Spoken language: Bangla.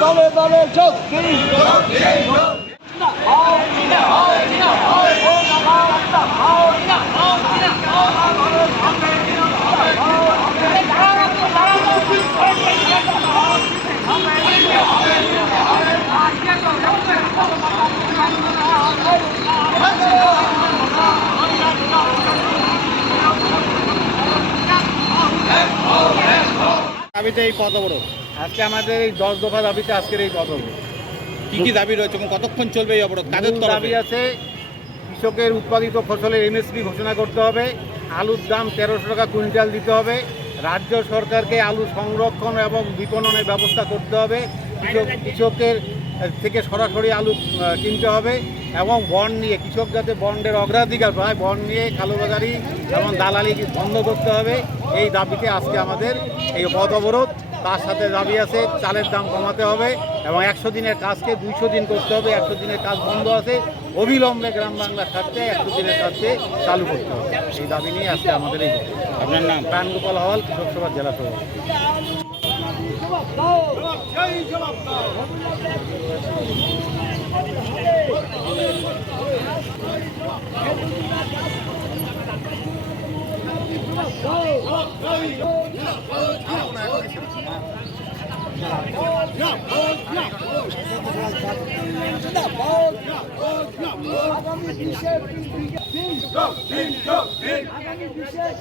দলে দলে যোগ দাবিতে এই পথ অবরোধ? আজকে আমাদের এই দশ দফা দাবিতে আজকের এই পথ অবরোধ। কি কি দাবি রয়েছে এবং কতক্ষণ চলবে এই অবরোধ? কাদের তো দাবি আছে কৃষকের উৎপাদিত ফসলের এমএসপি ঘোষণা করতে হবে আলুর দাম তেরোশো টাকা কুইন্টাল দিতে হবে রাজ্য সরকারকে আলু সংরক্ষণ এবং বিপণনের ব্যবস্থা করতে হবে কৃষক কৃষকের থেকে সরাসরি আলু কিনতে হবে এবং বন্ড নিয়ে কৃষক যাতে বন্ডের অগ্রাধিকার পায় বন্ড নিয়ে কালোবাজারি এবং দালালি বন্ধ করতে হবে। এই দাবিতে আজকে আমাদের এই পথ অবরোধ। তার সাথে দাবি আছে চালের দাম কমাতে হবে এবং একশো দিনের কাজকে দুইশো দিন করতে হবে। একশো দিনের কাজ বন্ধ আছে। অবিলম্বে গ্রাম বাংলার স্বার্থে একশো দিনের কাজকে চালু করতে হবে। এই দাবি নিয়ে আজকে আমাদের এই আপনার নাম? প্রাণগোপাল হওয়াল কৃষক সভার জেলা সভাপতি। আগামী বিশেষ